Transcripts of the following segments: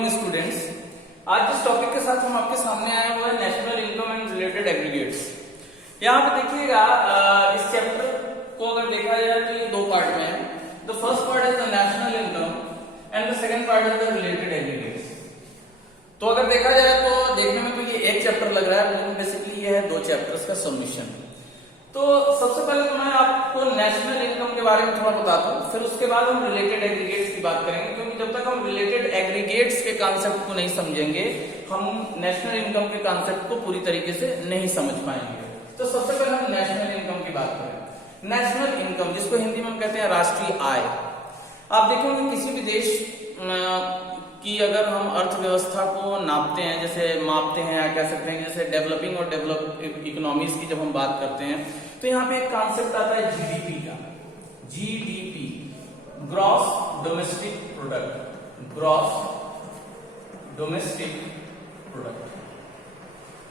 Morning students. आज जिस topic के साथ हम आपके सामने आए हुए हैं national income and related aggregates. यहाँ पे देखिएगा इस चैप्टर को अगर देखा जाए तो ये दो पार्ट में है। The first part is the national income and the second part is the related aggregates. तो अगर देखा जाए तो देखने में तो ये एक चैप्टर लग रहा है, लेकिन बेसिकली ये है दो चैप्टर्स का सबमिशन। तो सबसे पहले तो मैं आपको नेशनल इनकम के बारे में थोड़ा बताता हूँ, फिर उसके बाद हम रिलेटेड एग्रीगेट्स की बात करेंगे, क्योंकि जब तक हम रिलेटेड एग्रीगेट्स के कॉन्सेप्ट को नहीं समझेंगे हम नेशनल इनकम के कॉन्सेप्ट को पूरी तरीके से नहीं समझ पाएंगे। तो सबसे पहले हम नेशनल इनकम की बात करें। नेशनल इनकम जिसको हिंदी में हम कहते हैं राष्ट्रीय आय। आप देखेंगे किसी भी देश कि अगर हम अर्थव्यवस्था को नापते हैं, जैसे मापते हैं या कह सकते हैं, जैसे डेवलपिंग और डेवलप इकोनॉमीज की जब हम बात करते हैं तो यहाँ पे एक कॉन्सेप्ट आता है जीडीपी का। GDP gross domestic product, gross domestic product,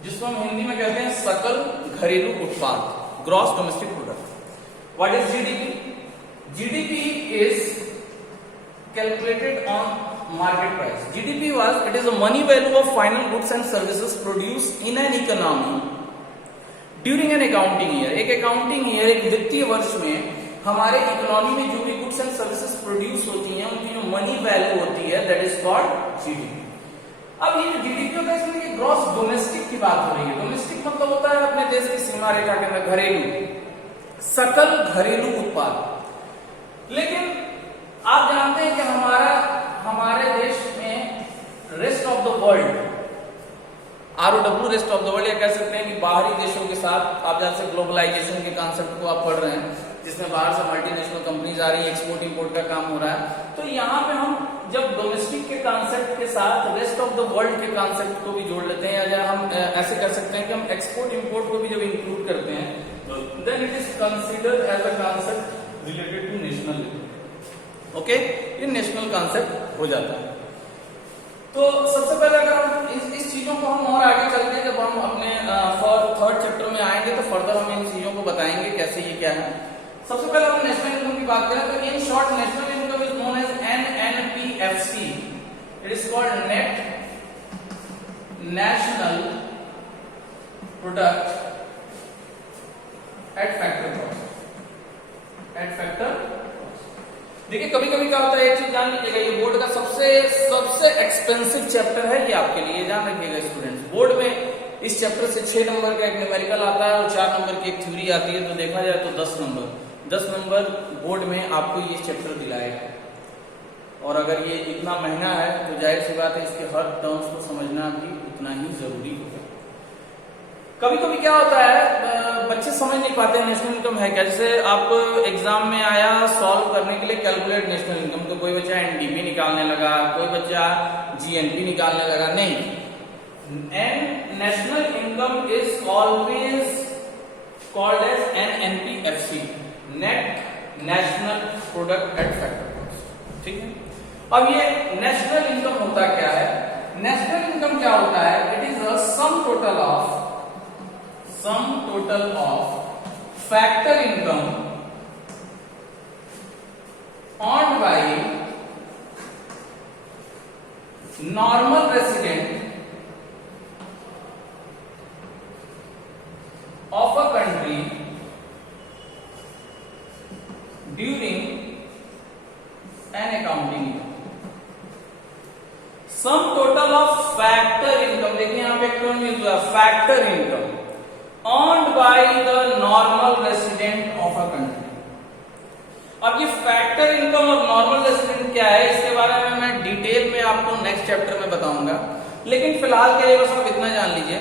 जिसको हम हिंदी में कहते हैं सकल घरेलू उत्पाद, gross domestic product. What is GDP? GDP is calculated on market price. GDP it is a money value of final goods and services produced in an economy during an accounting year. एक accounting year, एक वित्तीय वर्ष में हमारे economy में जो भी goods and services produce होती हैं उनकी जो मनी वैल्यू होती है दैट इज कॉल्ड जीडीपी। अब ये जीडीपी होता है इसमें ग्रॉस डोमेस्टिक की बात हो रही है। डोमेस्टिक मतलब होता है अपने देश की सीमा रेखा के अंदर घरेलू, सकल घरेलू उत्पाद। लेकिन आप जानते हैं कि हमारे देश में rest of the world, ROW rest of the world, या कह सकते हैं कि बाहरी देशों के साथ आप जैसे ग्लोबलाइजेशन के कॉन्सेप्ट को आप पढ़ रहे हैं, जिसमें बाहर से मल्टीनेशनल कंपनीज आ रही है, एक्सपोर्ट इंपोर्ट का काम हो रहा है। तो यहाँ पे हम जब डोमेस्टिक के कॉन्सेप्ट के साथ रेस्ट ऑफ द वर्ल्ड के कॉन्सेप्ट को भी जोड़ लेते हैं, या हम ऐसे कर सकते हैं कि हम एक्सपोर्ट इंपोर्ट को भी जब इंक्लूड करते हैं then it is considered as a concept related to national income. Okay, ये नेशनल कॉन्सेप्ट हो जाता है। तो सबसे पहले अगर हम इस चीजों को हम और आगे चलते हैं, जब हम अपने थर्ड चैप्टर में आएंगे तो फर्दर हम इन चीजों को बताएंगे कैसे ये क्या है। सबसे पहले हम नेशनल इनकम की बात करें तो in short national income is known as NNPFC। It is called net national product at factor cost, at factor. देखिए कभी कभी क्या होता है, एक चीज जान लीजिएगा, ये बोर्ड का सबसे एक्सपेंसिव चैप्टर है ये आपके लिए, ध्यान रखिएगा स्टूडेंट्स। बोर्ड में इस चैप्टर से 6 नंबर का एक न्यूमेरिकल आता है और 4 नंबर की एक थ्योरी आती है, तो देखा जाए तो 10 नंबर बोर्ड में आपको ये चैप्टर दिलाएगा। और अगर ये इतना महंगा है तो जाहिर सी बात है इसके हर टर्म्स को समझना भी उतना ही जरूरी होगा। कभी कभी क्या होता है बच्चे समझ नहीं पाते हैं नेशनल इनकम है क्या। जैसे आप एग्जाम में आया सॉल्व करने के लिए कैलकुलेट नेशनल इनकम, तो कोई बच्चा NDP निकालने लगा, कोई बच्चा GNP निकालने लगा। नहीं, national income is always called as NNPFC, net national product at factor cost. ठीक है, अब ये नेशनल इनकम होता क्या है? नेशनल इनकम क्या होता है? It is a sum total of factor income earned by normal resident of a country during an accounting year। sum total of factor income, देखिए यहाँ पे एक टर्म यूज हुआ factor income earned by the normal resident of a country। अब ये factor income और normal resident क्या है इसके बारे में मैं डिटेल में आपको नेक्स्ट चैप्टर में बताऊंगा, लेकिन फिलहाल के लिए बस आप इतना जान लीजिए,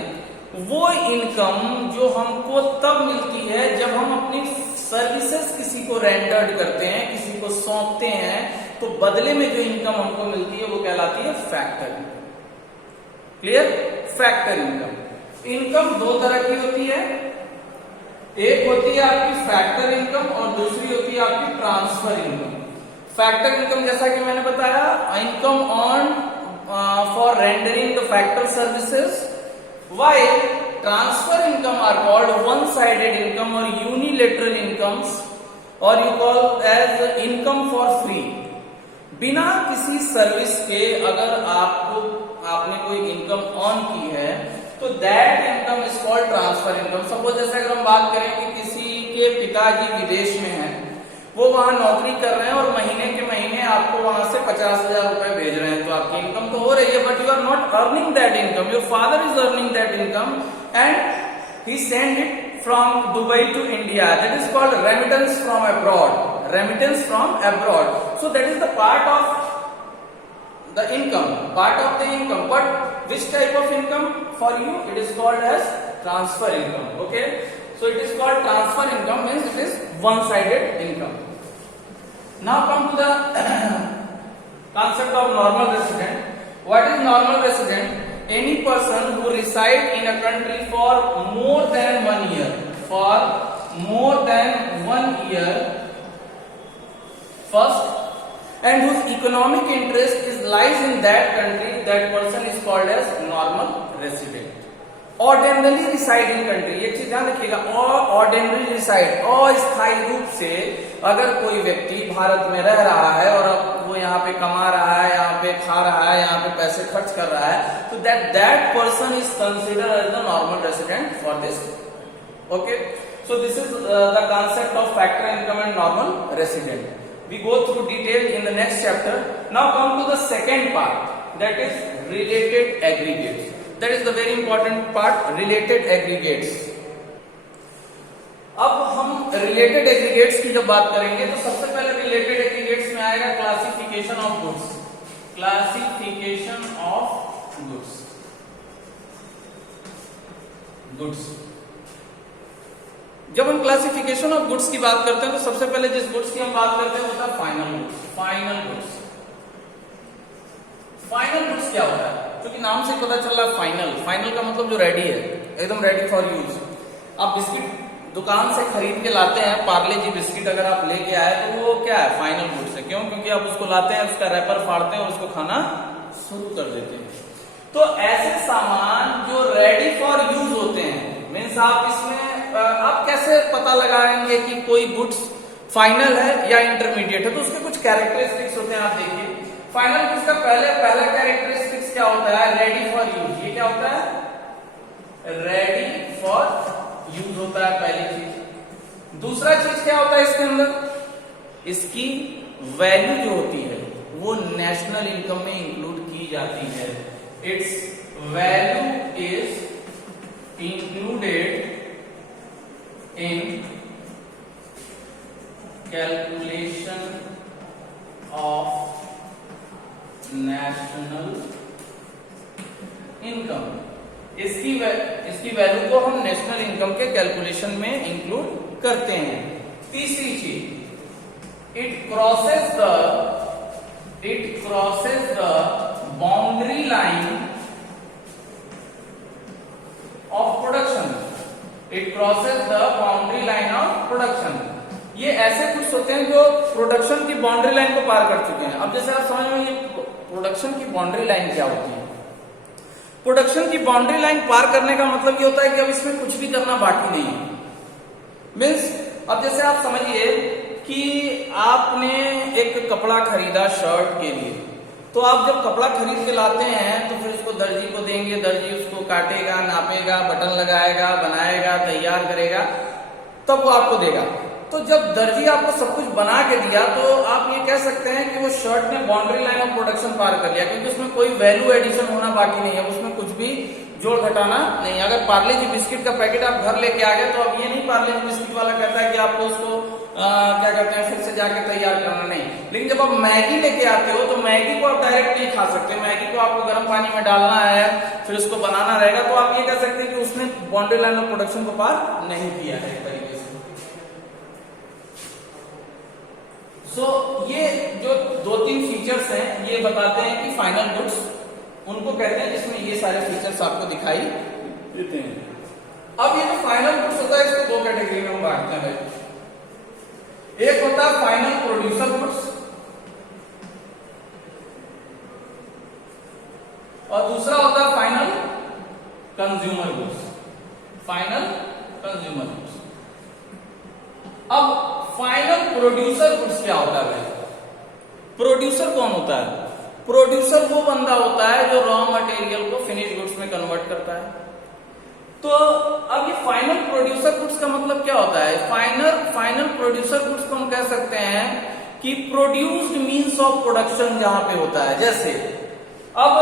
वो इनकम जो हमको तब मिलती है जब हम अपनी सर्विसेज किसी को रेंडर्ड करते हैं, किसी को सौंपते हैं, तो बदले में जो इनकम हमको मिलती है वो कहलाती है factor income. Clear? Factor income. Income दो तरह की होती है, एक होती है आपकी फैक्टर इनकम और दूसरी होती है आपकी ट्रांसफर इनकम। फैक्टर इनकम जैसा कि मैंने बताया, income on for rendering the factor services, while transfer income are called one-sided income or unilateral incomes, or you call as income for free। बिना किसी सर्विस के अगर आपको इनकम अर्न की है, तो that income is called transfer income. Suppose जैसे अगर हम बात करें कि किसी के पिताजी विदेश में हैं, वो वहां नौकरी कर रहे हैं और महीने के महीने आपको वहां से 50,000 रुपए भेज रहे हैं, तो आपकी इनकम तो हो रही है, but you are not earning that income, your father is earning that income and he send it from Dubai to India. That is called remittance from abroad. Remittance from abroad. So that is the part of the income. Part of the income. But which type of income for you? It is called as transfer income. Okay. So it is called transfer income, means it is one-sided income. Now come to the concept of normal resident. What is normal resident? Any person who reside in a country for more than 1 year, for more than 1 year first, and whose economic interest is lies in that country, that person is called as normal resident. Ordinarily reside in country, ये चीज ध्यान रखिएगा, ordinarily reside, अस्थायी रूप से अगर कोई व्यक्ति भारत में रह रहा है और अब वो यहाँ पे कमा रहा है, यहाँ पे खा रहा है, यहाँ पे पैसे खर्च कर रहा है, तो that person is considered as the normal resident for this. Okay, so this is the concept of factor income and normal resident. We go through detail in the next chapter. Now come to the second part, that is related aggregates. That is the very important part, related aggregates. अब हम related aggregates की जब बात करेंगे तो सबसे पहले related aggregates में आएगा classification of goods. Classification of goods. जब हम क्लासिफिकेशन ऑफ गुड्स की बात करते हैं तो सबसे पहले जिस गुड्स की हम बात करते हैं वो होता है फाइनल गुड्स। फाइनल गुड्स क्या होता है? क्योंकि नाम से पता चल रहा है फाइनल। फाइनल का मतलब जो रेडी है, एकदम रेडी फॉर यूज। आप बिस्किट दुकान से खरीद के लाते हैं, पार्ले जी बिस्किट अगर आप लेके आए तो वो क्या है? फाइनल गुड्स है। क्यों? क्योंकि आप उसको लाते हैं, उसका रैपर फाड़ते हैं और उसको खाना शुरू कर देते हैं। तो ऐसे सामान जो रेडी फॉर यूज होते हैं, मीन्स आप इसमें आप कैसे पता लगाएंगे कि कोई गुड्स फाइनल है या इंटरमीडिएट है? तो उसके कुछ कैरेक्टरिस्टिक्स होते हैं। आप देखिए फाइनल गुड्स का पहला कैरेक्टरिस्टिक्स क्या होता है? Ready for use. ये क्या होता है? रेडी फॉर यूज होता है पहली चीज। दूसरा चीज क्या होता है इसके अंदर? इसकी वैल्यू जो होती है वो नेशनल इनकम में इंक्लूड की जाती है। It's value is included in calculation of national income. इसकी वैल्यू को हम नेशनल इनकम के कैलकुलेशन में इंक्लूड करते हैं। तीसरी चीज, it crosses the boundary line of production. It crosses the boundary line of production. ये ऐसे कुछ होते हैं जो प्रोडक्शन की बाउंड्री लाइन को पार कर चुके हैं। अब जैसे आप समझ में, ये प्रोडक्शन की बाउंड्री लाइन क्या होती है? प्रोडक्शन की बाउंड्री लाइन पार करने का मतलब ये होता है कि अब इसमें कुछ भी करना बाकी नहीं है। मीन्स अब जैसे आप समझिए कि आपने एक कपड़ा खरीदा शर्ट के लिए, तो आप जब कपड़ा खरीद के लाते हैं तो फिर उसको दर्जी को देंगे, दर्जी उसको काटेगा, नापेगा, बटन लगाएगा, बनाएगा, तैयार करेगा, तब वो आपको देगा। तो जब दर्जी आपको सब कुछ बना के दिया तो आप ये कह सकते हैं कि वो शर्ट ने बाउंड्री लाइन ऑफ प्रोडक्शन पार कर लिया, क्योंकि उसमें कोई वैल्यू एडिशन होना बाकी नहीं है, उसमें कुछ भी जोड़ घटाना नहीं। अगर पार्ले जी बिस्किट का पैकेट आप घर लेके आ गए तो अब ये नहीं पार्ले जी बिस्किट वाला कहता है कि आपको उसको क्या कहते हैं फिर से जाके तैयार करना, नहीं। लेकिन जब आप मैगी लेके आते हो तो मैगी को आप डायरेक्ट नहीं खा सकते। मैगी को आपको गर्म पानी में डालना है, फिर उसको बनाना रहेगा, तो आप ये कह सकते हैं कि उसने बाउंड्री लाइन ऑफ प्रोडक्शन को पार नहीं किया है एक तरीके से। ये जो 2-3 फीचर्स हैं ये बताते हैं कि फाइनल गुड्स उनको कहते हैं जिसमें ये सारे फीचर्स आपको दिखाई देते हैं। अब ये जो फाइनल गुड्स होता है इसको 2 कैटेगरी में हम बांटते हैं भाई। एक होता है फाइनल प्रोड्यूसर गुड्स और दूसरा होता है final consumer goods. Final consumer goods. अब फाइनल प्रोड्यूसर गुड्स क्या होता है भाई? प्रोड्यूसर कौन होता है? प्रोड्यूसर वो बंदा होता है जो रॉ मटेरियल को फिनिश गुड्स में कन्वर्ट करता है। तो अब ये फाइनल प्रोड्यूसर गुड्स का मतलब क्या होता है? फाइनल प्रोड्यूसर गुड्स को हम कह सकते हैं कि प्रोड्यूस्ड मीन्स ऑफ प्रोडक्शन जहां पे होता है। जैसे अब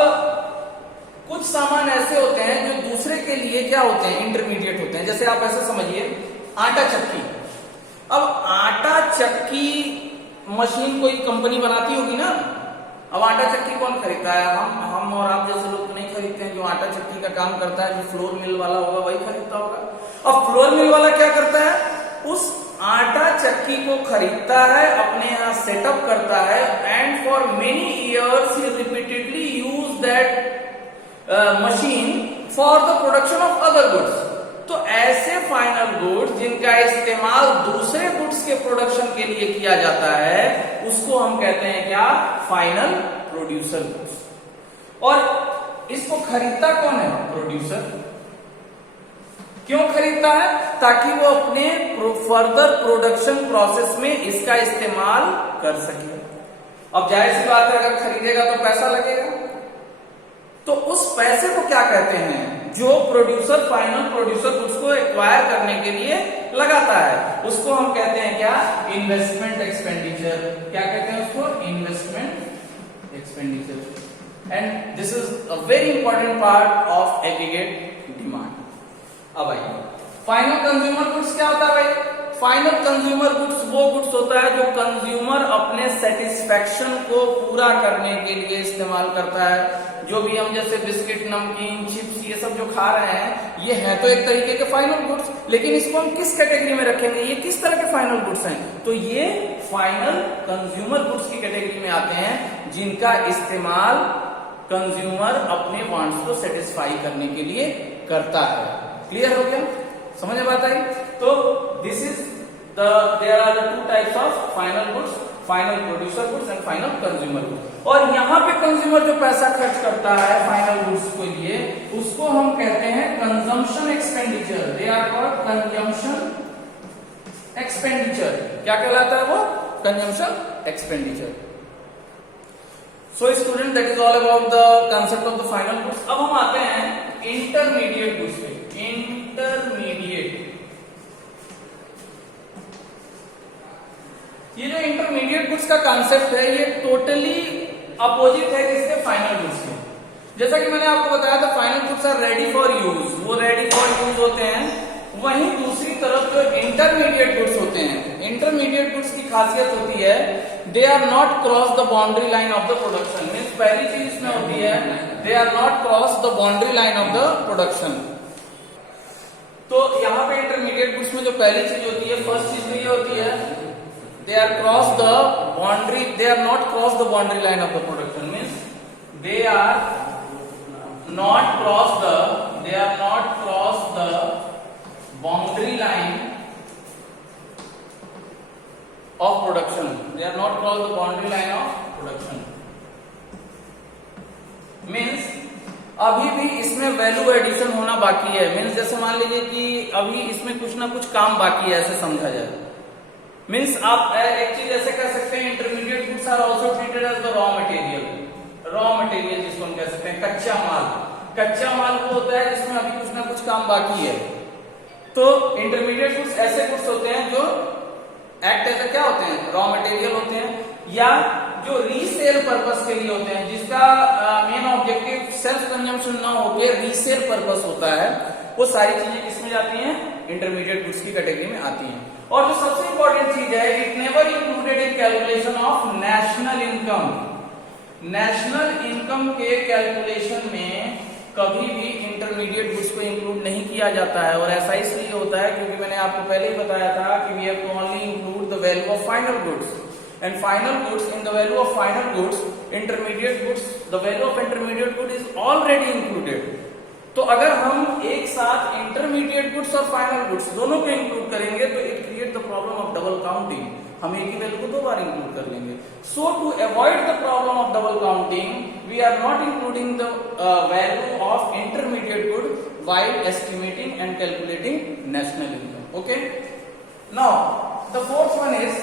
कुछ सामान ऐसे होते हैं जो दूसरे के लिए क्या होते हैं? इंटरमीडिएट होते हैं। जैसे आप ऐसे समझिए, आटा चक्की। अब आटा चक्की मशीन कोई कंपनी बनाती होगी ना। अब आटा चक्की कौन खरीदता है? हम और आप जैसे लोग नहीं खरीदते हैं। जो आटा चक्की का काम करता है, जो फ्लोर मिल वाला होगा वही खरीदता होगा। अब फ्लोर मिल वाला क्या करता है? उस आटा चक्की को खरीदता है, अपने यहां सेटअप करता है, and for many years he repeatedly use that machine for the production of other goods. तो ऐसे फाइनल गुड्स जिनका इस्तेमाल दूसरे गुड्स के प्रोडक्शन के लिए किया जाता है, उसको हम कहते हैं क्या? Final producer goods. और इसको खरीदता कौन है? प्रोड्यूसर। क्यों खरीदता है? ताकि वो अपने फर्दर प्रोडक्शन प्रोसेस में इसका इस्तेमाल कर सके। अब जाहिर सी बात है, अगर खरीदेगा तो पैसा लगेगा, तो उस पैसे को क्या कहते हैं? जो प्रोड्यूसर फाइनल प्रोड्यूसर गुड्स को एक्वायर करने के लिए लगाता है, उसको हम कहते हैं क्या? Investment expenditure. क्या कहते हैं उसको? Investment expenditure. And this is a very important part of aggregate demand. अब आइए, फाइनल कंज्यूमर गुड्स क्या होता है भाई? फाइनल कंज्यूमर गुड्स वो गुड्स होता है जो कंज्यूमर अपने सेटिस्फेक्शन को पूरा करने के लिए इस्तेमाल करता है। जो भी हम जैसे बिस्किट, नमकीन, चिप्स ये सब जो खा रहे हैं, ये है तो एक तरीके के फाइनल गुड्स, लेकिन इसको हम किस कैटेगरी में रखेंगे? ये किस तरह के फाइनल गुड्स हैं? तो ये फाइनल कंज्यूमर गुड्स की कैटेगरी में आते हैं, जिनका इस्तेमाल कंज्यूमर अपने वांट्स को सेटिस्फाई करने के लिए करता है। क्लियर हो गया? समझ में बात आई? तो this is there are the two types of final goods, final producer goods and final consumer goods. और यहां पे कंज्यूमर जो पैसा खर्च करता है फाइनल गुड्स के लिए, उसको हम कहते हैं consumption expenditure. They are called consumption expenditure. क्या कहलाता है वो? Consumption expenditure. So student, that is all about the concept of the final goods. अब हम आते हैं इंटरमीडिएट गुड्स पे। इंटरमीडिएट, ये जो इंटरमीडिएट गुड्स का कॉन्सेप्ट है, ये टोटली अपोजिट है किसके? फाइनल गुड्स के। जैसा कि मैंने आपको बताया था, final goods are ready for use, वो रेडी फॉर यूज होते हैं। वहीं दूसरी तरफ जो इंटरमीडिएट गुड्स होते हैं, इंटरमीडिएट गुड्स की खासियत होती है, they are not cross the boundary line of the production. Means पहली चीज इसमें होती है, they are not cross the boundary line of the production. तो यहाँ पे इंटरमीडिएट गुड्स में जो पहली चीज होती है, फर्स्ट चीज ये होती है, they are cross the boundary, they are not cross the boundary line of the production, means they are not cross the boundary line of production, they are not cross the boundary line of production, means अभी भी इसमें value addition होना बाकी है। Means जैसे मान लीजिए कि अभी इसमें कुछ ना कुछ काम बाकी है, ऐसे समझा जाए। मीन्स आप एक चीज ऐसे कह सकते हैं, intermediate goods are also treated as the raw material. Raw material जिसको हम कह सकते हैं कच्चा माल। कच्चा माल वो होता है जिसमें अभी कुछ ना कुछ काम बाकी है। तो इंटरमीडिएट गुड्स ऐसे गुड्स होते हैं जो एक्ट एज क्या होते हैं? रॉ मटेरियल होते हैं, या जो रीसेल पर्पस के लिए होते हैं, जिसका मेन ऑब्जेक्टिव सेल्फ कंजम्पशन ना होकर रीसेल पर्पस होता है। वो सारी चीजें किसमें जाती हैं? इंटरमीडिएट गुड्स की कैटेगरी में आती हैं। और जो सबसे इंपॉर्टेंट चीज है, it never included in calculation of national income. National income के कैलकुलेशन में कभी भी इंटरमीडिएट गुड्स को इंक्लूड नहीं किया जाता है। और ऐसा इसलिए होता है क्योंकि मैंने आपको पहले ही बताया था कि we have to only include the value of final goods, and final goods in the value of final goods, intermediate goods, the value of intermediate good is already included. तो अगर हम एक साथ इंटरमीडिएट गुड्स और final goods दोनों को include करेंगे तो it create the problem of double counting. हम एक ही वैल्यू को दो बार इंक्लूड कर लेंगे। So to avoid the problem of double counting, we are not including the value of intermediate good while estimating and calculating national income. Okay, now the fourth one is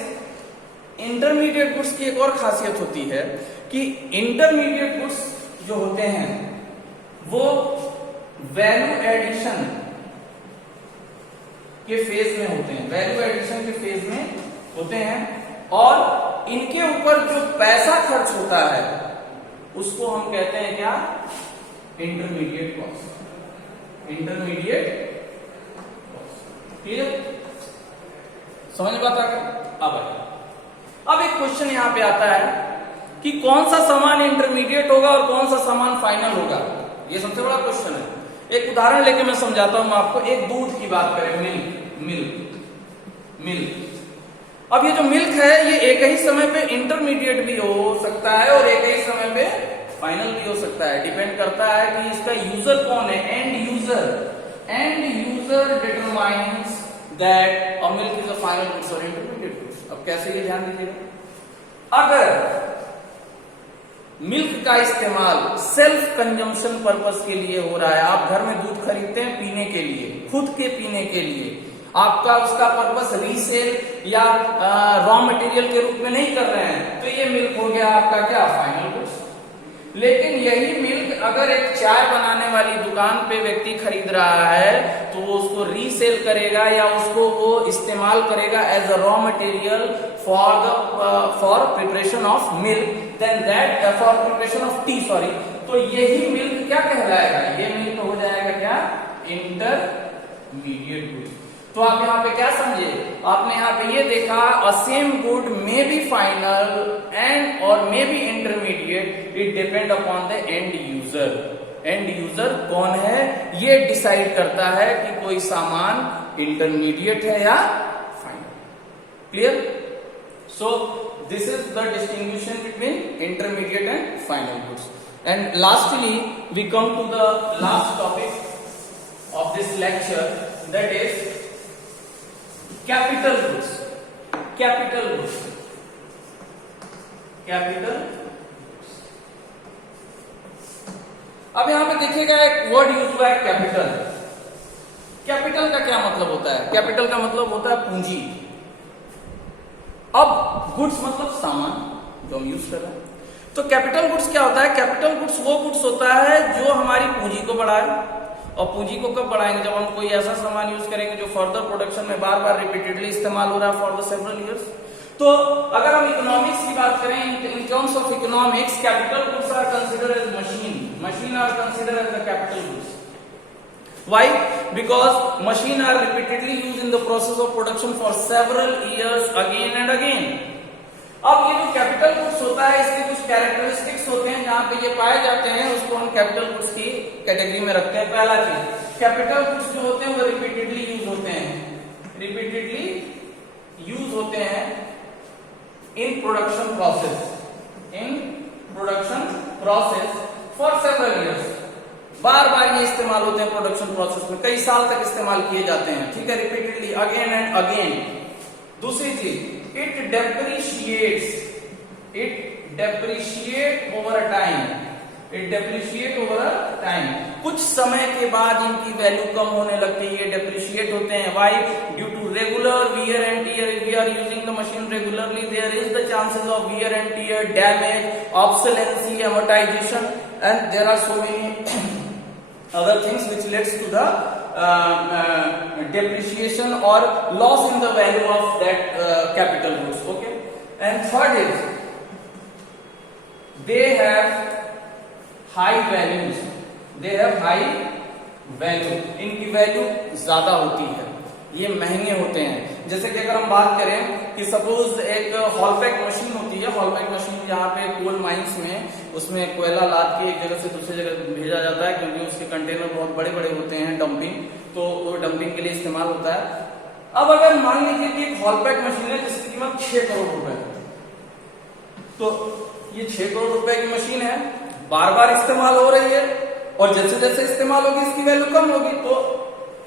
intermediate goods की एक और खासियत होती है कि intermediate goods जो होते हैं वो वैल्यू एडिशन के फेज में होते हैं, वैल्यू एडिशन के फेज में होते हैं, और इनके ऊपर जो पैसा खर्च होता है उसको हम कहते हैं क्या? Intermediate cost. Intermediate cost. Clear? समझ में आता है? अब एक क्वेश्चन यहां पे आता है कि कौन सा सामान इंटरमीडिएट होगा और कौन सा सामान फाइनल होगा। ये सबसे बड़ा क्वेश्चन है। एक उदाहरण लेके मैं समझाता हूं आपको। एक दूध की बात करें, मिल्क। अब ये जो मिल्क है ये एक ही समय पे इंटरमीडिएट भी हो सकता है और एक ही समय पे फाइनल भी हो सकता है। डिपेंड करता है कि इसका यूजर कौन है, and user determines that a milk is a final goods और इंटरमीडिएट गुड्स। अब कैसे, ये ध्यान दीजिएगा। अगर मिल्क का इस्तेमाल सेल्फ कंजम्पशन पर्पस के लिए हो रहा है, आप घर में दूध खरीदते हैं पीने के लिए, खुद के पीने के लिए, आपका उसका पर्पस रीसेल या रॉ मटेरियल के रूप में नहीं कर रहे हैं, तो ये मिल्क हो गया आपका क्या? Final goods. लेकिन यही मिल्क अगर एक चाय बनाने वाली दुकान पे व्यक्ति खरीद रहा है तो वो उसको रीसेल करेगा या उसको वो इस्तेमाल करेगा as a raw material for preparation of milk, then that for preparation of tea, sorry, तो यही मिल्क क्या कहलाएगा? ये मिल्क हो जाएगा क्या? Intermediate good. तो आप यहाँ पे क्या समझे? आपने यहाँ पे ये देखा, a same good may be final and और may be intermediate, it depend upon the end user. End user कौन है ये डिसाइड करता है कि कोई सामान इंटरमीडिएट है या final. Clear? So this is the distinction between intermediate and final goods. And lastly we come to the last topic of this lecture, that is capital goods. Capital goods, capital. अब यहां पे देखिएगा एक word use हुआ है, capital. Capital का क्या मतलब होता है? कैपिटल का मतलब होता है पूंजी। अब गुड्स मतलब सामान जो हम यूज कर रहे हैं। तो कैपिटल गुड्स क्या होता है? कैपिटल गुड्स वो गुड्स होता है जो हमारी पूंजी को बढ़ाए। और पूंजी को कब बढ़ाएंगे? जब हम कोई ऐसा सामान यूज करेंगे जो फर्दर प्रोडक्शन में बार बार रिपीटेडली इस्तेमाल हो रहा है फॉर द सेवरल ईयर्स। तो अगर हम इकोनॉमिक्स की बात करें, in terms of economics, capital goods are considered as machine are considered as the capital goods. Why? Because machine are repeatedly used in the process of production for several years again and again. अब ये जो capital goods होता है इसके कुछ characteristics होते हैं जहां पे ये पाए जाते हैं, उसको हम कैपिटल गुड्स की कैटेगरी में रखते हैं। पहला चीज, कैपिटल गुड्स जो होते हैं वो रिपीटेडली यूज होते हैं, रिपीटेडली यूज होते हैं in production process for several years. बार बार ये इस्तेमाल होते हैं प्रोडक्शन प्रोसेस में, कई साल तक इस्तेमाल किए जाते हैं। ठीक है, रिपीटेडली अगेन एंड अगेन। दूसरी चीज, it depreciate over a time. कुछ समय के बाद इनकी वैल्यू कम होने लगती है, डेप्रिशिएट होते हैं। Why? Due to regular wear and tear. If we are using the machine regularly, there is the chances of wear and tear, damage, obsolescence, amortization, and there are so many other things which leads to the depreciation or loss in the value of that capital goods. Okay, and third is they have high values. They have high value. इनकी value ज्यादा होती है, ये महंगे होते हैं। जैसे कि अगर हम बात करें कि सपोज एक हॉलपैक मशीन होती है, हॉलपैक मशीन जहाँ पे कोल माइंस में उसमें कोयला लाद के एक जगह से दूसरी जगह भेजा जाता है, क्योंकि उसके कंटेनर बहुत बड़े बड़े होते हैं, डंपिंग, तो वो डंपिंग के लिए इस्तेमाल होता है। अब अगर मान लीजिए कि एक हॉलपैक मशीन है जिसकी कीमत 6 करोड़ रुपए है, तो ये 6 करोड़ रुपए की मशीन है, बार बार इस्तेमाल हो रही है, और जैसे जैसे इस्तेमाल होगी इसकी वैल्यू कम होगी, तो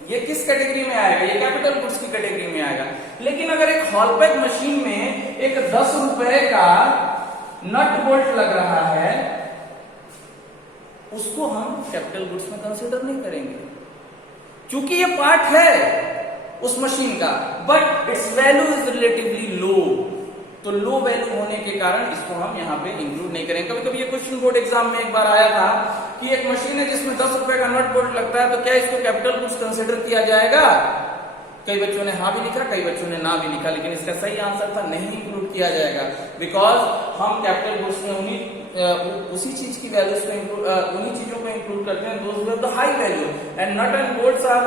ये किस कैटेगरी में आएगा? ये कैपिटल गुड्स की कैटेगरी में आएगा। लेकिन अगर एक हॉलपैक मशीन में एक 10 रुपए का नट बोल्ट लग रहा है, उसको हम कैपिटल गुड्स में कंसीडर नहीं करेंगे, क्योंकि ये पार्ट है उस मशीन का, but it's value is relatively low. तो लो वैल्यू होने के कारण इसको हम यहाँ पे इंक्लूड नहीं करेंगे। कभी कभी ये क्वेश्चन बोर्ड एग्जाम में एक बार आया था कि एक मशीन है जिसमें 10 रुपए का नट बोल्ट लगता है, तो क्या इसको कैपिटल गुड्स कंसिडर किया जाएगा? कई बच्चों ने हाँ भी लिखा, कई बच्चों ने ना भी लिखा, लेकिन इसका सही आंसर था नहीं इंक्लूड किया जाएगा, बिकॉज हम कैपिटल गुड्स में उसी चीज की वैल्यूज को उन्हीं चीजों को इंक्लूड करते हैं those with the high value, and nut and bolts are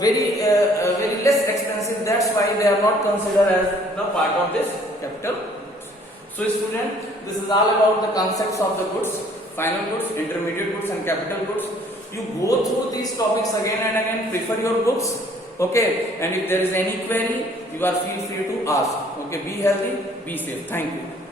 very less expensive, that's why they are not considered as the part of this capital. So student, this is all about the concepts of the goods, final goods, intermediate goods and capital goods. You go through these topics again and again, prefer your books, okay, and if there is any query, you are feel free to ask. Okay, be healthy, be safe. Thank you.